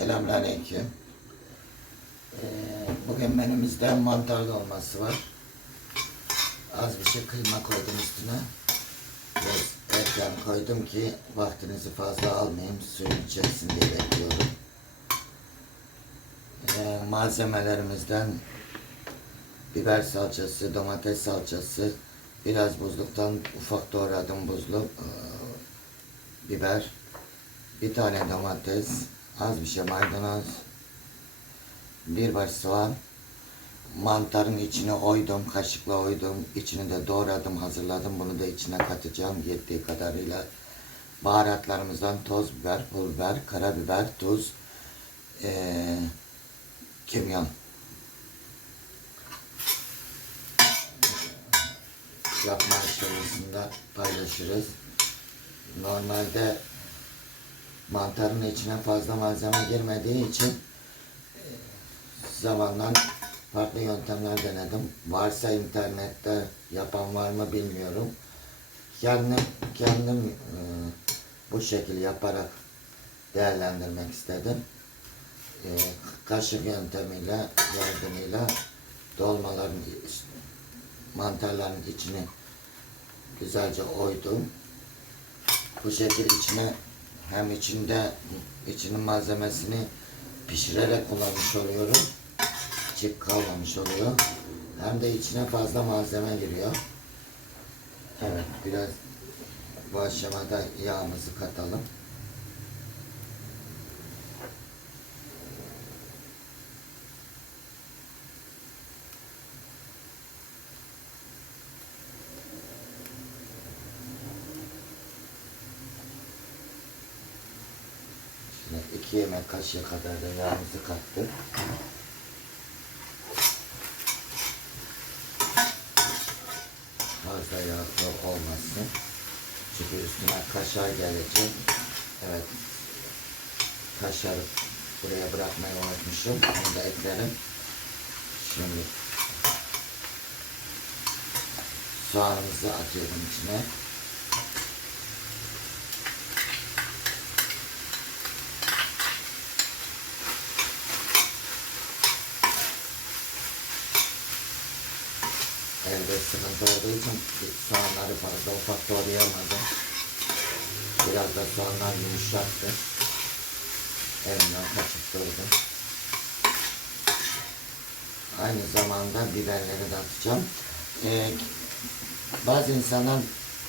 Selamünaleyküm. Ee, bugün menümüzde mantar dolması var. Az bir şey kıyma koydum üstüne. Biraz erken koydum ki vaktinizi fazla almayayım. Suyun içerisinde bekliyorum. Ee, malzemelerimizden biber salçası, domates salçası, biraz buzluktan ufak doğradım buzlu ee, biber, bir tane domates, az bir şey maydanoz, bir baş soğan, mantarın içine oydum, kaşıkla oydum, içini de doğradım, hazırladım. Bunu da içine katacağım yettiği kadarıyla. Baharatlarımızdan toz biber, pul biber, karabiber, tuz, eee kimyon. Yapma aşamasında paylaşırız. Normalde mantarın içine fazla malzeme girmediği için e, zamanla farklı yöntemler denedim. Varsa internette yapan var mı bilmiyorum. Kendim kendim e, bu şekilde yaparak değerlendirmek istedim. E, kaşık yöntemiyle yardımıyla dolmaların mantarların içini güzelce oydum. Bu şekilde içine hem içinde içinin malzemesini pişirerek kullanmış oluyorum. Çift kalmamış oluyor. Hem de içine fazla malzeme giriyor. Evet biraz bu aşamada yağımızı katalım. Şimdi iki yemek kaşığı kadar da yağımızı kattık. Fazla yağ olmasın. Çünkü üstüne kaşar gelecek. Evet. Kaşarı buraya bırakmayı unutmuşum. Onu da eklerim. Şimdi soğanımızı atıyorum içine. Sıkıntı olduğu için soğanları fazla ufak doğrayamadım. Biraz da soğanlar yumuşaktı. Elimden kaçıp durdum. Aynı zamanda biberleri de atacağım. Ee, bazı insanlar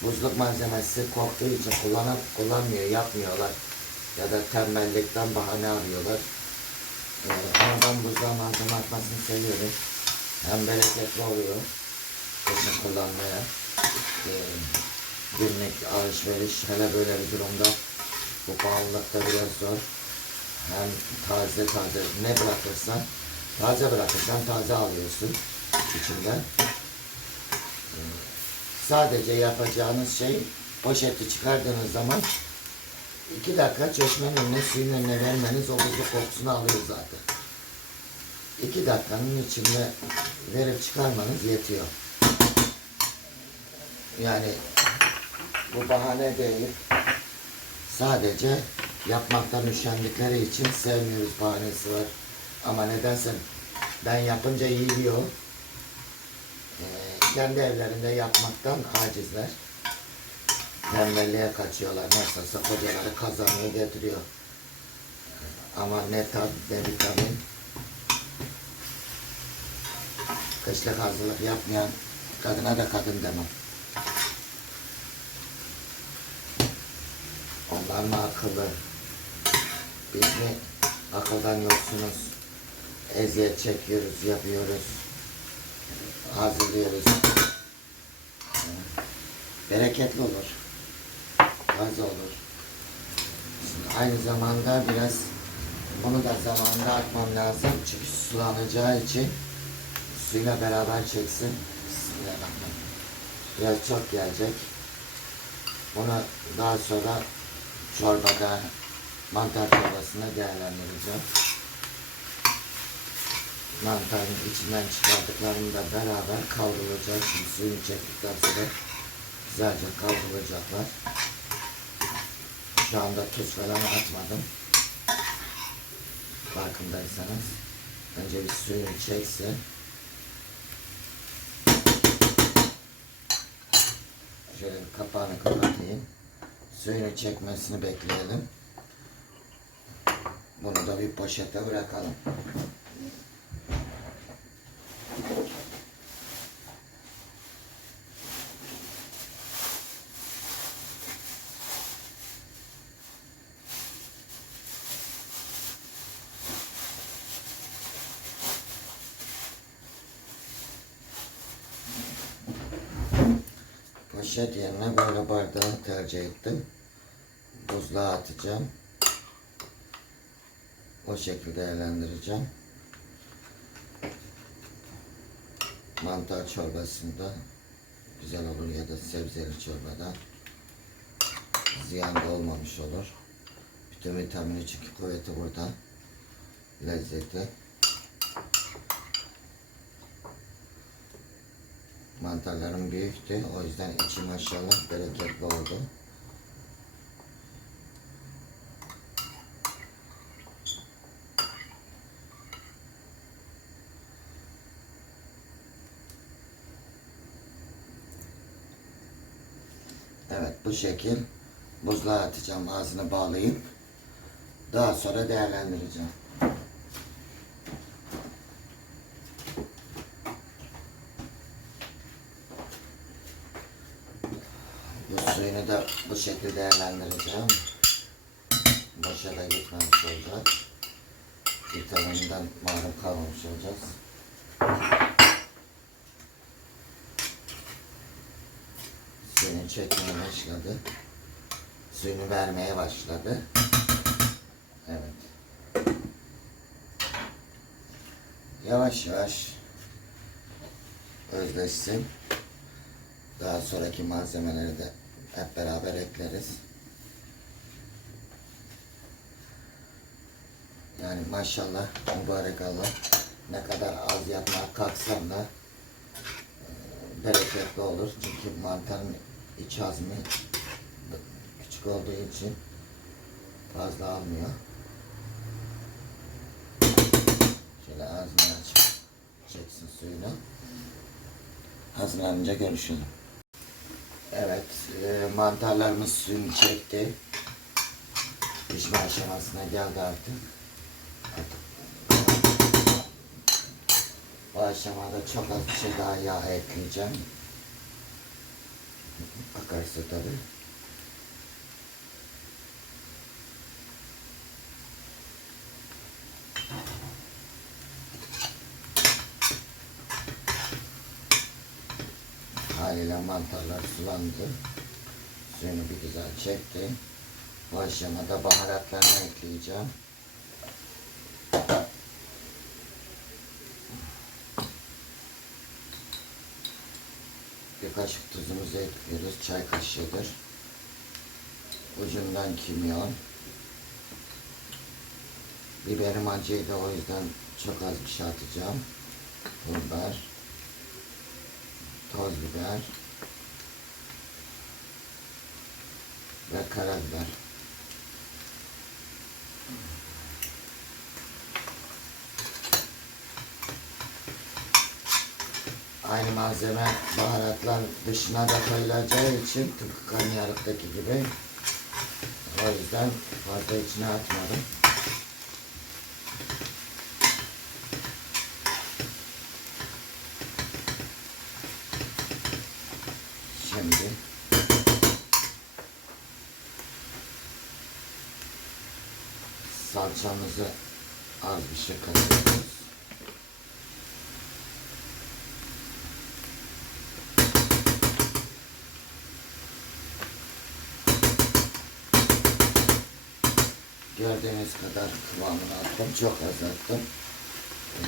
buzluk malzemesi korktuğu için kullanıp kullanmıyor, yapmıyorlar. Ya da tembellikten bahane arıyorlar. Ee, ama ben buzluğa malzeme atmasını seviyorum. Hem bereketli oluyor kesin kullanmaya. Ee, günlük alışveriş hele böyle bir durumda bu pahalılıkta biraz zor. Hem taze taze ne bırakırsan taze bırakırsan taze alıyorsun içinden. Ee, sadece yapacağınız şey poşeti çıkardığınız zaman iki dakika çeşmenin önüne suyun önüne vermeniz o buzlu kokusunu alıyor zaten. İki dakikanın içinde verip çıkarmanız yetiyor. Yani bu bahane değil. Sadece yapmaktan üşendikleri için sevmiyoruz bahanesi var. Ama nedense ben yapınca yiyor. Ee, kendi evlerinde yapmaktan acizler. Tembelliğe kaçıyorlar. Nasılsa kocaları kazanıyor getiriyor. Ama ne tat ne vitamin. Kışlık hazırlık yapmayan kadına da kadın demem. Mı akıllı? Biz mi akıldan yoksunuz? Eziyet çekiyoruz, yapıyoruz. Hazırlıyoruz. Bereketli olur. Fazla olur. Şimdi aynı zamanda biraz bunu da zamanında atmam lazım. Çünkü sulanacağı için suyla beraber çeksin. Bismillahirrahmanirrahim. Biraz çok gelecek. Bunu daha sonra çorbada mantar çorbasına değerlendireceğim. Mantarın içinden çıkardıklarını da beraber kavrulacak. Şimdi suyunu çektikten sonra güzelce kavrulacaklar. Şu anda tuz falan atmadım. Farkındaysanız. Önce bir suyunu çeksin. Şöyle kapağını kapatayım. Suyunu çekmesini bekleyelim. Bunu da bir poşete bırakalım. Poşet yerine böyle bardağı tercih ettim. Buzluğa atacağım. O şekilde değerlendireceğim. Mantar çorbasında güzel olur ya da sebzeli çorbada ziyan da olmamış olur. Bütün vitamini çünkü kuvveti burada. Lezzeti. Mantarlarım büyüktü. O yüzden içi maşallah bereketli oldu. Evet bu şekil buzluğa atacağım ağzını bağlayıp daha sonra değerlendireceğim. Bu suyunu da bu şekilde değerlendireceğim. Boşa da gitmemiş olacak. Vitamininden mahrum kalmamış olacağız. Suyunu çekmeye başladı. Suyunu vermeye başladı. Evet. Yavaş yavaş özleşsin. Daha sonraki malzemeleri de hep beraber ekleriz. Yani maşallah mübarek Allah ne kadar az yapmak kalksam da e, bereketli olur. Çünkü mantarın iç hazmi küçük olduğu için fazla almıyor. Şöyle ağzını aç. Çeksin suyunu. Hazırlanınca görüşelim. Evet, e, mantarlarımız suyunu çekti. Pişme aşamasına geldi artık. Bu aşamada çok az bir şey daha yağ ekleyeceğim. Akarsa tabii. Haliyle mantarlar sulandı. Suyunu bir güzel çekti. Bu aşamada baharatlarını ekleyeceğim. Bir kaşık tuzumuzu ekliyoruz. Çay kaşığıdır. Ucundan kimyon. Biberim acıydı o yüzden çok az bir şey atacağım. Biber. Toz biber. Ve karabiber. Aynı malzeme baharatlar dışına da koyulacağı için tıpkı karnıyarıktaki gibi. O yüzden fazla içine atmadım. Şimdi salçamızı az bir şey katıyoruz. Gördüğünüz kadar kıvamını attım. Çok az attım.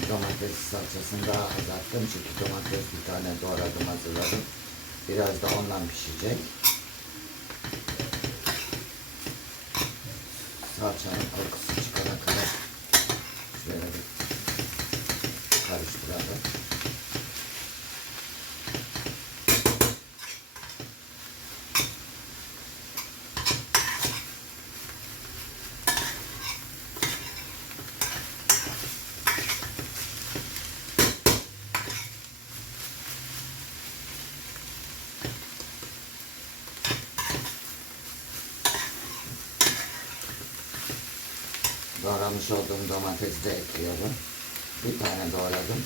Domates salçasını daha az attım. Çünkü domates bir tane doğradım hazırladım. Biraz da ondan pişecek. Salçanın kokusu karıştıralım. doğramış olduğum domatesi de ekliyorum. Bir tane doğradım.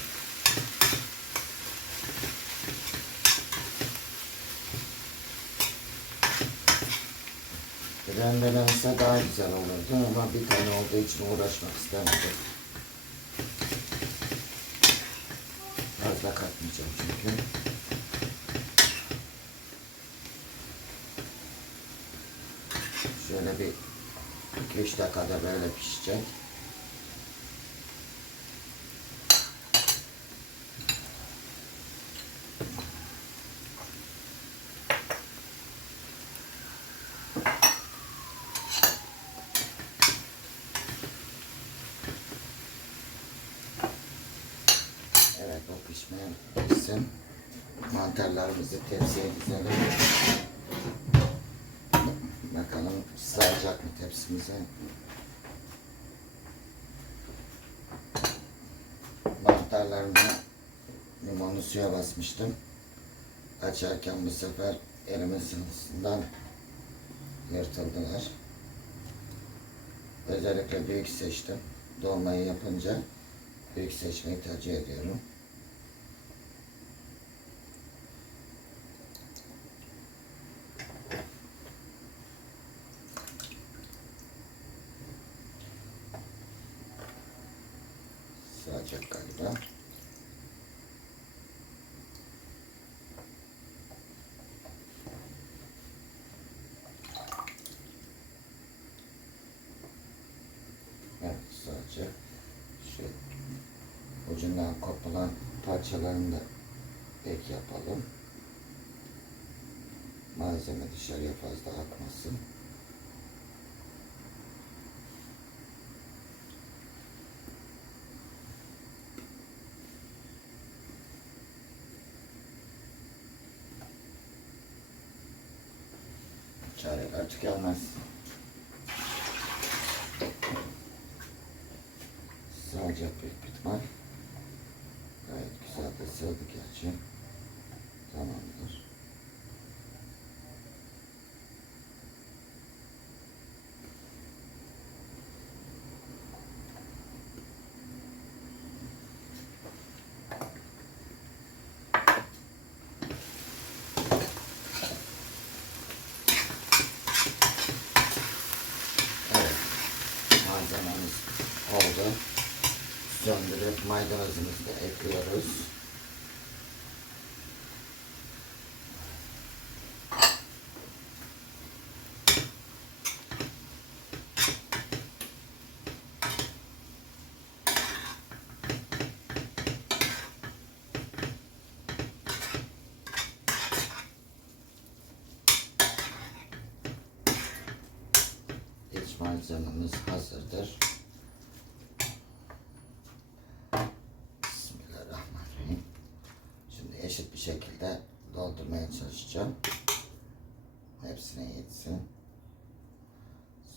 Rendelense daha güzel olurdu ama bir tane olduğu için uğraşmak istemedim. Fazla katmayacağım çünkü. Şöyle bir 2-3 dakikada böyle pişecek. Evet o pişmeye pişsin. Mantarlarımızı tepsiye dizelim. Bakalım sığacak mı tepsimize. Mantarlarını limonlu suya basmıştım. Açarken bu sefer elimin sınısından yırtıldılar. Özellikle büyük seçtim. Dolmayı yapınca büyük seçmeyi tercih ediyorum. Sığacak galiba. Evet sığacak. Şu ucundan kopulan parçalarını da ek yapalım. Malzeme dışarıya fazla akmasın. Çareler tükenmez. Sığacak büyük bir ihtimal. Gayet güzel de sığdı gerçi. Tamamdır. Evet. Malzememiz oldu. Söndürüp maydanozumuzu da ekliyoruz. Malzememiz hazırdır. Bismillahirrahmanirrahim. Şimdi eşit bir şekilde doldurmaya çalışacağım. Hepsine yetsin.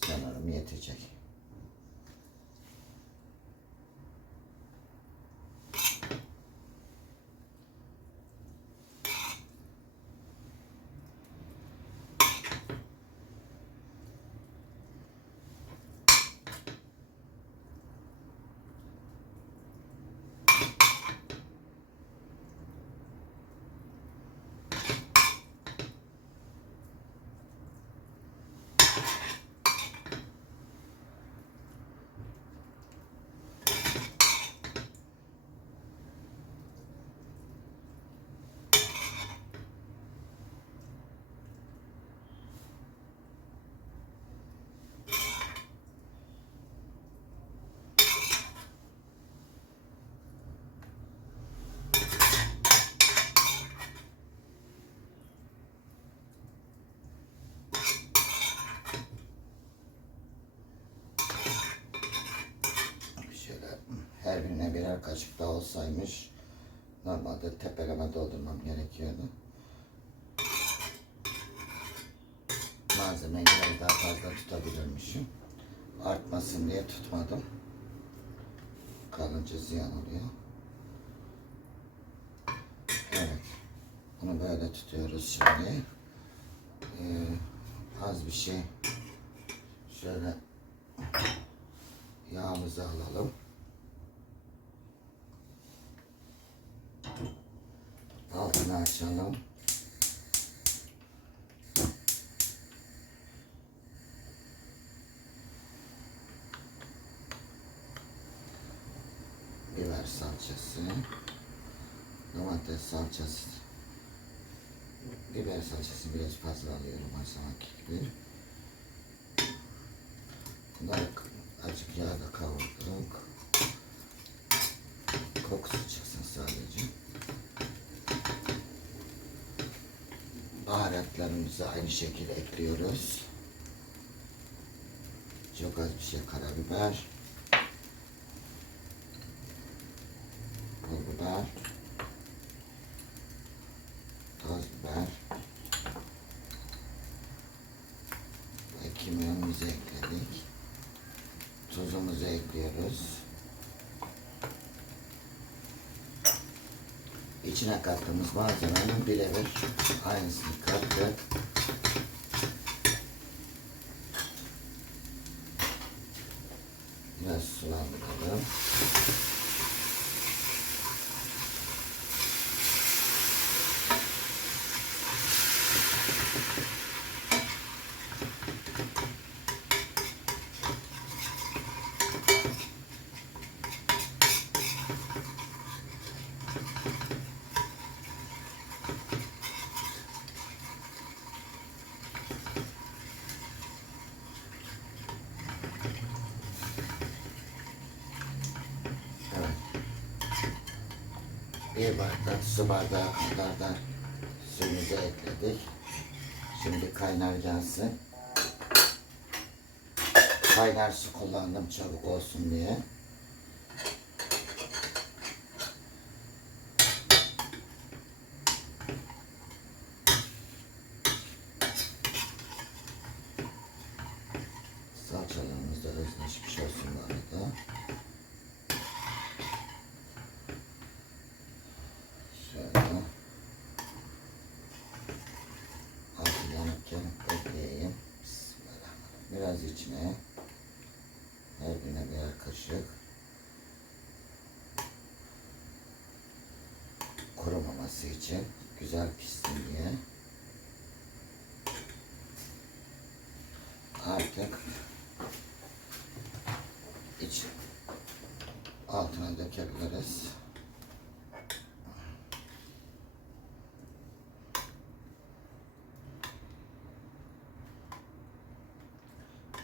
Sanırım yetecek. Şöyle her birine birer kaşık daha olsaymış normalde tepeleme doldurmam gerekiyordu. Malzemeyi biraz daha fazla tutabilirmişim. Artmasın diye tutmadım. Kalınca ziyan oluyor. Evet. Bunu böyle tutuyoruz şimdi. Ee, az bir şey şöyle Yağımızı alalım. Açalım. Biber salçası. Domates salçası. Biber salçası biraz fazla alıyorum zamanki gibi. Bunları azıcık yağda kavurduk. Kokusu çıksın sadece. Baharatlarımızı aynı şekilde ekliyoruz. Çok az bir şey karabiber. Pul biber. Toz biber. Ve kimyonumuzu ekledik. Tuzumuzu ekliyoruz. İçine kattığımız malzemenin birebir aynısını kattık. Biraz sulandıralım. Evet. Bir bardak su bardağı kadar da suyumuzu ekledik. Şimdi kaynar gelsin. Kaynar su kullandım çabuk olsun diye. Salçalarımız da özleşmiş olsun bu arada. Şöyle. Altı yanıkken bekleyeyim. Bismillahirrahmanirrahim. Biraz içine. Birine birer kaşık. Kurumaması için. Güzel pişsin diye. Artık iç altına dökebiliriz.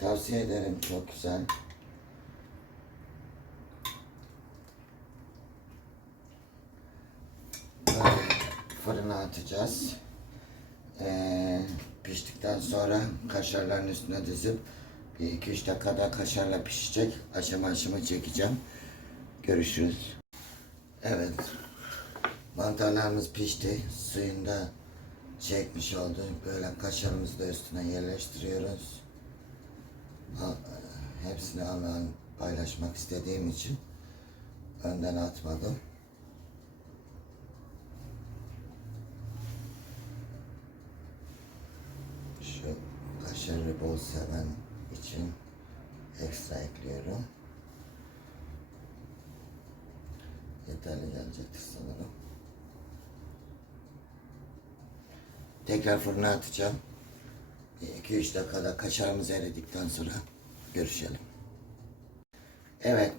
Tavsiye ederim çok güzel. Böyle fırına atacağız. Ee, piştikten sonra kaşarların üstüne dizip bir iki üç dakikada kaşarla pişecek. Aşama aşama çekeceğim. Görüşürüz. Evet. Mantarlarımız pişti. Suyunu da çekmiş oldu. Böyle kaşarımızı da üstüne yerleştiriyoruz. Hepsini Allah'ın paylaşmak istediğim için önden atmadım. Şu kaşarı bol seven için ekstra ekliyorum. Yeterli gelecektir sanırım. Tekrar fırına atacağım. 2-3 dakikada kaşarımız eridikten sonra görüşelim. Evet,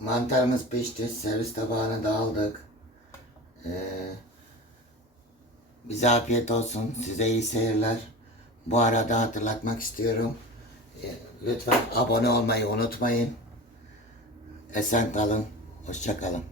mantarımız pişti. Servis tabağına da aldık. Ee, bize afiyet olsun. Size iyi seyirler. Bu arada hatırlatmak istiyorum. Ee, lütfen abone olmayı unutmayın. Esen kalın. Hoşça kalın.